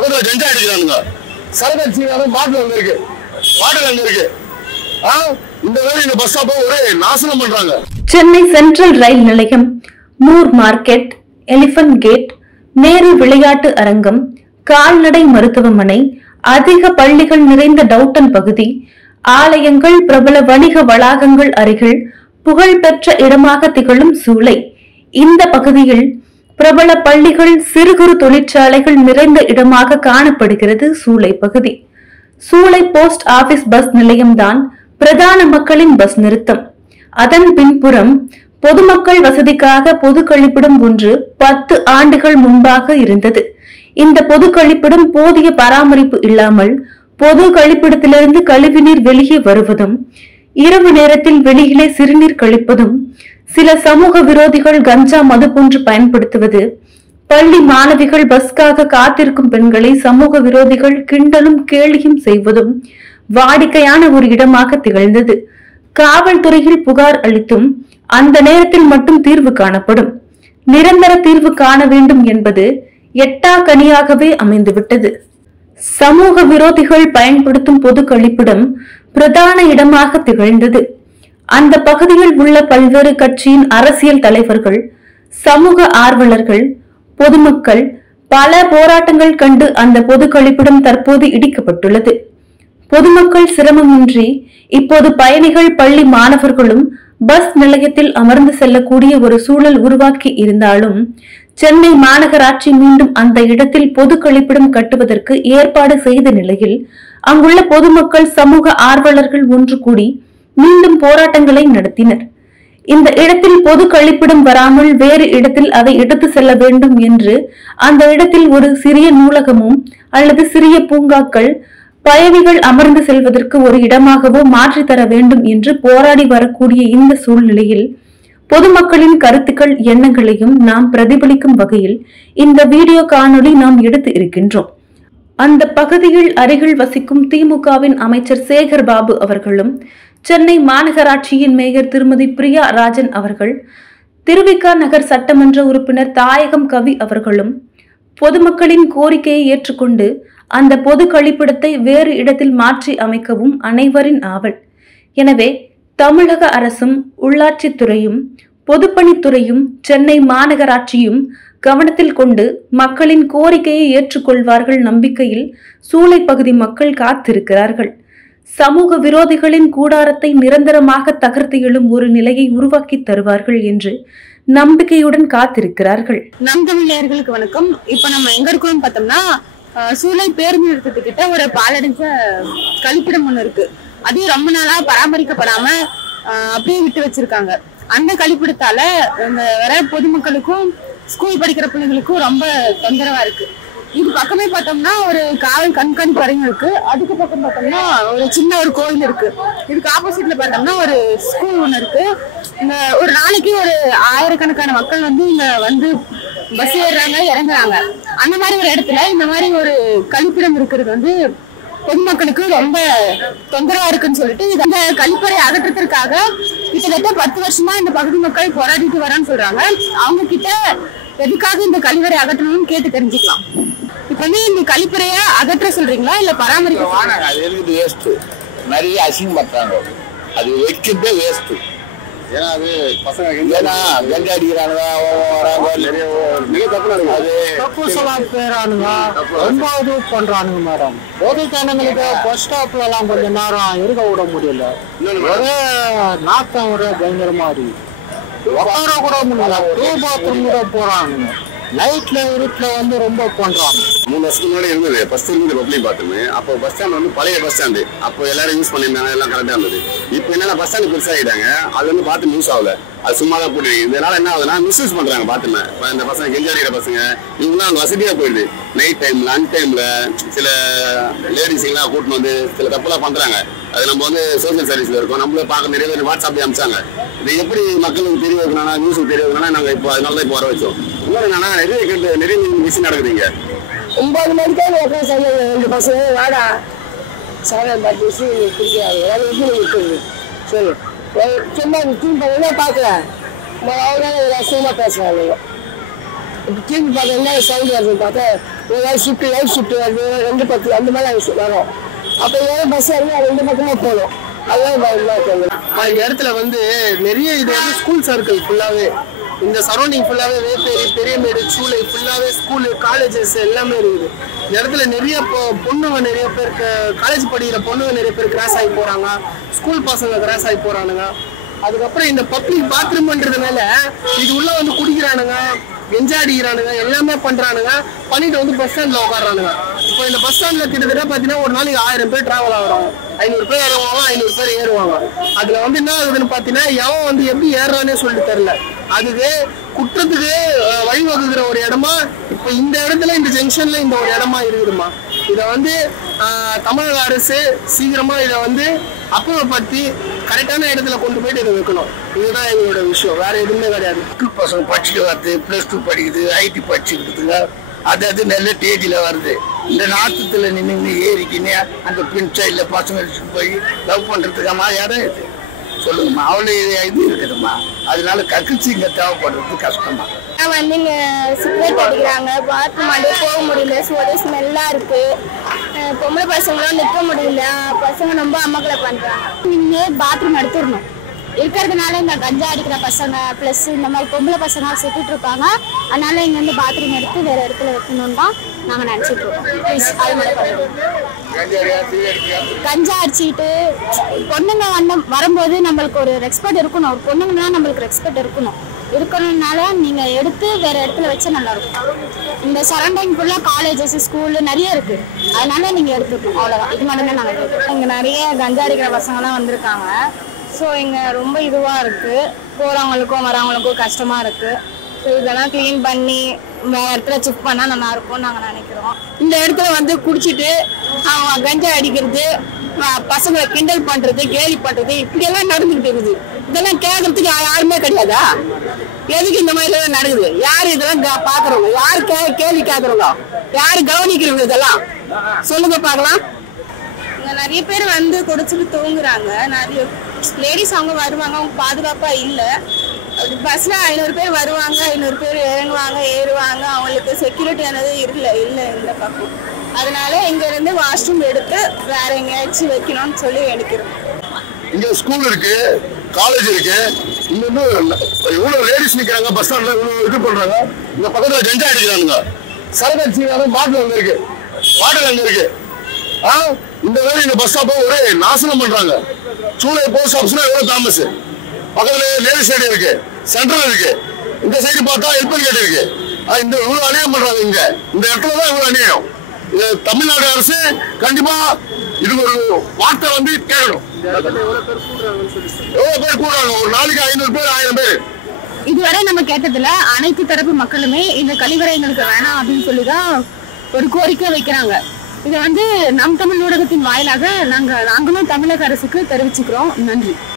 பக்கத்துல கஞ்சா அடிக்கிறானுங்க. சரக்கு அடிச்சுக்கிறாங்க. பாட்டில் அங்க இருக்கு. இந்த வேலை இந்த பஸ் ஸ்டாப்பை ஒரே நாசனம் பண்றாங்க. சென்னை சென்ட்ரல் ரயில் நிலையம், Moore market, elephant gate, Nehru விளையாட்டு அரங்கம், கால்நடை மருத்துவமனை, அதிக பள்ளிகள் நிறைந்த டவுட்டன் பகுதி, ஆலயங்கள், பிரபல வணிக வளாகங்கள் அருகில் புகழ்பெற்ற இடமாக திகழும் சூளை. இந்த பகுதியில் பிரபல பள்ளிகள், சிறு குறு தொழிற்சாலைகள் நிறைந்த இடமாக காணப்படுகிறது சூளை பகுதி. சூளை போஸ்ட் ஆபீஸ் பஸ் நிலையம்தான் பிரதான மக்களின் பஸ் நிறுத்தம். அதன் பின்புறம் பொதுமக்கள் வசதிக்காக பொது கழிப்பிடம் ஒன்று 10 ஆண்டுகள் முன்பாக இருந்தது. இந்த பொது கழிப்பிடம் போதிய பராமரிப்பு இல்லாமல் பொது கழிப்பிடத்திலிருந்து கழிவுநீர் வெளியே வருவதும், இரவு நேரத்தில் வெளியிலே சிறுநீர் கழிப்பதும், சில சமூக விரோதிகள் கஞ்சா மது போன்று பயன்படுத்துவது, பள்ளி மாணவிகள் பஸ்காக காத்திருக்கும் பெண்களை சமூக விரோதிகள் கிண்டலும் கேலியும் செய்வதும் வாடிக்கையான ஒரு இடமாக திகழ்ந்தது. காவல்துறையில் புகார் அளித்தும் அந்த நேரத்தில் மட்டும் தீர்வு காணப்படும். நிரந்தர தீர்வு காண வேண்டும் என்பது எட்டா கனியாகவே அமைந்துவிட்டது. சமூக விரோதிகள் பயன்படுத்தும் பொது கழிப்பிடம் பிரதான இடமாக திகழ்ந்தது. அந்த பகுதியில் உள்ள பல்வேறு கட்சியின் அரசியல் தலைவர்கள், சமூக ஆர்வலர்கள், பொதுமக்கள் பல போராட்டங்கள் கண்டு அந்த பொது கழிப்பிடம் தற்போது இடிக்கப்பட்டுள்ளது. பொதுமக்கள் சிரமமின்றி இப்போது பயணிகள், பள்ளி மாணவர்களும் பஸ் நிலையத்தில் அமர்ந்து செல்லக்கூடிய ஒரு சூழல் உருவாக்கி இருந்தாலும், சென்னை மாநகராட்சி மீண்டும் அந்த இடத்தில் பொது கழிப்பிடம் கட்டுவதற்கு ஏற்பாடு செய்த நிலையில் அங்குள்ள பொதுமக்கள், சமூக ஆர்வலர்கள் ஒன்று கூடி மீண்டும் போராட்டங்களை நடத்தினர். இந்த இடத்தில் பொது கழிப்பிடம் வராமல் வேறு இடத்தில் அதை எடுத்து செல்ல வேண்டும் என்று அந்த இடத்தில் ஒரு சிறிய நூலகமும் அல்லது சிறிய பூங்காக்கள், பயணிகள் அமர்ந்து செல்வதற்கு ஒரு இடமாகவோ மாற்றி தர வேண்டும் என்று போராடி வரக்கூடிய இந்த சூழ்நிலையில் பொதுமக்களின் கருத்துக்கள், எண்ணங்களையும் நாம் பிரதிபலிக்கும் வகையில் இந்த வீடியோ காணொளி நாம் எடுத்து இருக்கின்றோம். அந்த பகுதியில் அருகில் வசிக்கும் திமுகவின் அமைச்சர் சேகர் பாபு அவர்களும், சென்னை மாநகராட்சியின் மேயர் திருமதி பிரியா ராஜன் அவர்கள், திருவிக நகர் சட்டமன்ற உறுப்பினர் தாயகம் கவி அவர்களும் பொதுமக்களின் கோரிக்கையை ஏற்றுக்கொண்டு அந்த பொது கழிப்பிடத்தை வேறு இடத்தில் மாற்றி அமைக்கவும் அனைவரின் ஆவல். எனவே தமிழக அரசும், உள்ளாட்சித்துறையும், பொதுப்பணித்துறையும், சென்னை மாநகராட்சியும் கவனத்தில் கொண்டு மக்களின் கோரிக்கையை ஏற்றுக்கொள்வார்கள் நம்பிக்கையில் சூளை பகுதி மக்கள் காத்திருக்கிறார்கள். சமூக விரோதிகளின் கூடாரத்தை நிரந்தரமாக தகர்த்து எழும் ஒரு நிலையை உருவாக்கி தருவார்கள் என்று நம்பிக்கையுடன் காத்திருக்கிறார்கள். நம் தமிழர்களுக்கு வணக்கம். இப்ப நம்ம எங்க இருக்கோம்னு பார்த்தோம்னா, சூளை பேருந்து நிறுத்தத்துக்கிட்ட ஒரு பாலடைஞ்ச கழிப்பிடம் ஒண்ணு இருக்கு. அதையும் ரொம்ப நாளா பராமரிக்கப்படாம அப்படியே விட்டு வச்சிருக்காங்க. அந்த கழிப்பிடத்தால இந்த வர பொதுமக்களுக்கும் ஸ்கூல் படிக்கிற பிள்ளைங்களுக்கும் ரொம்ப தொந்தரவா இருக்கு. இது பக்கமே பார்த்தோம்னா ஒரு காவல் கண்காணிப்பு அறையும் இருக்கு. அதுக்கு பக்கம் பார்த்தோம்னா ஒரு சின்ன ஒரு கோவில் இருக்கு. இதுக்கு ஆப்போசிட்ல பார்த்தோம்னா ஒரு ஸ்கூல் ஒண்ணு இருக்கு. இந்த ஒரு நாளைக்கு ஒரு 1000கணக்கான மக்கள் வந்து இங்க வந்து பஸ் ஏறுறாங்க, இறங்குறாங்க. அந்த மாதிரி ஒரு இடத்துல இந்த மாதிரி ஒரு கழிப்பிடம் இருக்கிறது வந்து பொதுமக்களுக்கு ரொம்ப தொந்தரவா இருக்குன்னு சொல்லிட்டு இந்த கழிப்பறை அகற்றத்திற்காக கிட்டத்தட்ட 10 வருஷமா இந்த பகுதி மக்கள் போராடிட்டு வரான்னு சொல்றாங்க. அவங்க கிட்ட எதுக்காக இந்த கழிவறை அகற்றணும்னு கேட்டு தெரிஞ்சுக்கலாம். இப்ப வந்து இந்த கழிப்பறைய அகற்ற சொல்றீங்களா இல்ல பராமரிக்க? நிறைய அசிங்கப்படுறாங்க. அது வைக்கிறதே வேஸ்ட். ஏன்னா அது பசங்க கஞ்சா அடிக்கிறானுங்க, நிறைய தப்பு பேரானுங்க, ரொம்ப இது பண்றானுங்க மேடம். போதை ஜனங்களுக்கு பஸ் ஸ்டாப்ல எல்லாம் கொஞ்ச நேரம் இருக்க விட முடியல. ஒரே நாட்டம் ஒரே பயங்கர மாதிரி உட்கார கூட முடியல. டூ பாத்ரூம் கூட போறானுங்க. நைட்ல இருட்டுல வந்து ரொம்ப பண்றாங்க. 3 வருஷத்துக்கு முன்னாடி இருந்தது ஃபர்ஸ்ட் இருந்தது பப்ளிக் பாத்ரூம். அப்போ பஸ் ஸ்டாண்ட் வந்து பழைய பஸ் ஸ்டாண்டு. அப்போ எல்லாரும் யூஸ் பண்ணியிருந்தாங்க, எல்லாம் கரெக்டா இருந்தது. இப்போ என்னன்னா பஸ் ஸ்டாண்ட் பெருசாகிட்டாங்க. அது வந்து பாத்ரூம் யூஸ் ஆகல, அது சும்மா தான் போட்டு. இதனால என்ன ஆகுதுன்னா மிஸ்யூஸ் பண்றாங்க பாத்ரூம். இந்த பசங்க கெஞ்சா அடிக்கிற பசங்க இவங்கலாம் அங்கே வசதியா போயிடுது. நைட் டைம்ல அன் டைம்ல சில லேடிஸ்லாம் கூட்டின்னு வந்து சில தப்பெல்லாம் பண்றாங்க. அது நம்ம வந்து சோசியல் சர்வீஸ்ல இருக்கோம், நம்மள பார்க்க நிறைய பேர் வாட்ஸ்அப்ல அனுப்பிச்சாங்க. இது எப்படி மக்களுக்கு தெரிய வைக்கணும்னா, நியூஸுக்கு தெரிய வைக்கணும்னா நாங்கள் இப்போ அதனால தான் இப்போ வர வச்சோம். இன்னொரு என்னன்னா நிறைய மிஷின் நடக்குதுங்க. 9 மணிக்கே சரியா பசங்க வாடா சாயந்தரம் 10 நிமிஷம் குடிக்காது. ஏதாவது எப்படி இருக்குது சரி சும்மா திரும்ப பார்க்குறேன். அவங்க அசிங்கமாக பேசுகிறாங்க. இப்போ திரும்பி பார்த்தீங்கன்னா சவுண்ட் வருதுன்னு பார்த்தா ஏதாவது ஷிஃப்ட் வருது 2:10 அந்த மாதிரி வரும். அப்போ ஏதாவது பஸ் இறங்கி 2 பக்கமாக போகணும். அதுதான் இடத்துல வந்து நிறைய இது வந்து ஸ்கூல் சர்க்கிள் ஃபுல்லாகவே இந்த சரௌண்டிங் ஃபுல்லாகவே வேப்பேரி பெரியமேடு சூளை ஃபுல்லாகவே ஸ்கூலு காலேஜஸ் எல்லாமே இருக்குது. இந்த இடத்துல நிறைய பொண்ணுங்க நிறைய பேர் காலேஜ் படிக்கிற பொண்ணுங்க நிறைய பேர் கிராஸ் ஆகி போகிறாங்க. ஸ்கூல் பசங்க கிராஸ் ஆகி போகிறானுங்க. அதுக்கப்புறம் இந்த பப்ளிக் பாத்ரூம்ன்றதுனால இது உள்ள வந்து குடிக்கிறானுங்க, எஞ்சாடிக்கிறானுங்க, எல்லாமே பண்றானுங்க. பண்ணிட்டு வந்து பஸ் ஸ்டாண்ட்ல உட்காடுறானுங்க. இப்போ இந்த பஸ் ஸ்டாண்ட்ல கிட்டத்தட்ட பாத்தீங்கன்னா ஒரு நாளைக்கு 1000 பேர் டிராவல் ஆகுறாங்க. 500 பேர் ஏறுவாங்க, 500 பேர் ஏறுவாங்க. அதுல வந்து என்ன ஆகுதுன்னு பாத்தீங்கன்னா எவன் வந்து எப்படி ஏறானே சொல்லிட்டு தெரியல. அதுக்கு குற்றத்துக்கு வழிவகுக்கிற ஒரு இடமா இப்போ இந்த இடத்துல இந்த ஜங்ஷன்ல இந்த ஒரு இடமா இருக்குதுமா. இதை வந்து தமிழக அரசு சீக்கிரமா இதை வந்து அப்புறப்படுத்தி கரெக்டான இடத்துல கொண்டு போயிட்டு இதை வைக்கணும். இதுதான் எங்களோட விஷயம், வேற எதுவுமே கிடையாது. ஸ்கூல் பசங்க படிச்சுட்டு வருது, +2 படிக்குது, ஐடி படிச்சுக்கிட்டுங்க. அது நல்ல ஸ்டேஜில் வருது. இந்த நாட்டத்தில் நின்று ஏறிக்கின்னு அந்த பின் சைடில் பசங்க போய் லவ் பண்ணுறதுக்காமா இடம் இது சொல்லுங்கம்மா. அவ்வளோ இது இருக்குதும்மா. அதனால கக்கிச்சு இங்கே தேவைப்படுறது கஷ்டமா. வந்து இங்கே சிகரெட் அடிக்கிறாங்க, பாத்ரூம் அடி போக முடியல, ஒரே ஸ்மெல்லாக இருக்கு. பொம்பளை பசங்களும் நிற்க முடியல, பசங்க ரொம்ப அமக்கலை பண்ணுறாங்க. நீங்கள் பாத்ரூம் எடுத்துடணும். இருக்கிறதுனால இந்த கஞ்சா அடிக்கிற பசங்க ப்ளஸ் இந்த மாதிரி பொம்பளை பசங்க சுற்றிட்டு இருப்பாங்க. அதனால இங்கேருந்து பாத்ரூம் எடுத்து வேறு இடத்துல வைக்கணும்னு தான் நாங்கள் நினச்சிட்டு இருக்கோம். ப்ளீஸ் அது மாதிரி பண்ணுவோம். கஞ்சா அடிச்சுட்டு பொண்ணுங்க வரும்போது நம்மளுக்கு ஒரு ரெஸ்பெக்ட் இருக்கணும். ஒரு பொண்ணுங்கன்னா நம்மளுக்கு ரெஸ்பெக்ட் இருக்கணும்னால நீங்கள் எடுத்து வேறு இடத்துல வச்சா நல்லாயிருக்கும். இந்த சரௌண்டிங் ஃபுல்லாக காலேஜஸ் ஸ்கூலு நிறைய இருக்குது. அதனால நீங்கள் எடுத்துக்கணும். அவ்வளோதான். இது மட்டும் தான் நாங்கள் எடுத்துக்கோம். இங்கே நிறைய கஞ்சா அடிக்கிற பசங்கள்லாம் வந்திருக்காங்க. ஸோ இங்கே ரொம்ப இதுவாக இருக்குது. போகிறவங்களுக்கும் வரவங்களுக்கும் கஷ்டமாக இருக்குது. ஸோ இதெல்லாம் க்ளீன் பண்ணி வேறு இடத்துல செக் பண்ணால் நல்லாயிருக்கும்னு நாங்கள் நினைக்கிறோம். இந்த இடத்துல வந்து குடிச்சிட்டு அவங்க கஞ்சா அடிக்கிறது, பசங்களை கிண்டல் பண்றது, கேலி பண்றது, இப்படியெல்லாம் நடந்துகிட்டு இருக்குது. இதெல்லாம் கேட்கறதுக்கு யாருமே கிடையாதா? எதுக்கு இந்த மாதிரி எல்லாம் நடக்குது? யாரு இதெல்லாம் பாக்குறவங்க? யாரு கேள்வி கேட்கறவங்க? யாரு கவனிக்கிறவங்க? இதெல்லாம் சொல்லுங்க பார்க்கலாம். இங்கே நிறைய பேர் வந்து குடிச்சிட்டு தூங்குறாங்க. நிறைய லேடிஸ் அவங்க வருவாங்க, அவங்க பாதுகாப்பாக இல்லை. பஸ்ஸில் 500 பேர் வருவாங்க, 500 பேர் இறங்குவாங்க, ஏறுவாங்க. அவங்களுக்கு செக்யூரிட்டி ஆனது இல்லை இந்த பக்கம். அதனால இங்கேருந்து வாஷ்ரூம் எடுத்து வேற எங்கேயாச்சும் வைக்கணும்னு சொல்லி எடுக்கிறோம். இங்க ஸ்கூல் இருக்கு, காலேஜ் இருக்கு. இன்னும் இவ்வளவு லேடிஸ் நிக்கிறாங்க பஸ் ஸ்டாண்ட்ல, இவ்வளவு இது பண்றாங்க. இந்த பக்கத்துல கஞ்சா அடிக்கிறானுங்க, சரக்கு அடிச்சுக்கிறாங்க. பாட்டில் அங்க இருக்கு, இந்த வேலை இந்த பஸ் ஸ்டாப்பை ஒரே நாசனம் பண்றாங்க. சூளை போஸ்ட் ஆஃபீஸ்ல எவ்வளவு ஃபேமஸ். பக்கத்துல லேடிஸ் ஸ்டேடியம் இருக்கு, சென்ட்ரல் இருக்கு. இந்த சைடு பார்த்தா ஹெல்பர் கேட் இருக்கு. இந்த இவ்வளவு அநியாயம் பண்றாங்க. இங்க இந்த இடத்துல தான் இவ்வளவு அநியாயம். இது தமிழ்நாடு அரசு கண்டிப்பா இதுக்கு ஒரு வார்த்தை வந்து கேட்கணும். எவ்வளவு பேர் கூடுறாங்க? ஒரு நாளைக்கு 500 பேர் 1000 பேர். இதுவரை நம்ம கேட்டதுல அனைத்து தரப்பு மக்களுமே இந்த கழிவறை எங்களுக்கு வேணாம் அப்படின்னு சொல்லிதான் ஒரு கோரிக்கை வைக்கிறாங்க. இதை வந்து நம் தமிழ் ஊடகத்தின் வாயிலாக நாங்களும் தமிழக அரசுக்கு தெரிவிச்சுக்கிறோம். நன்றி.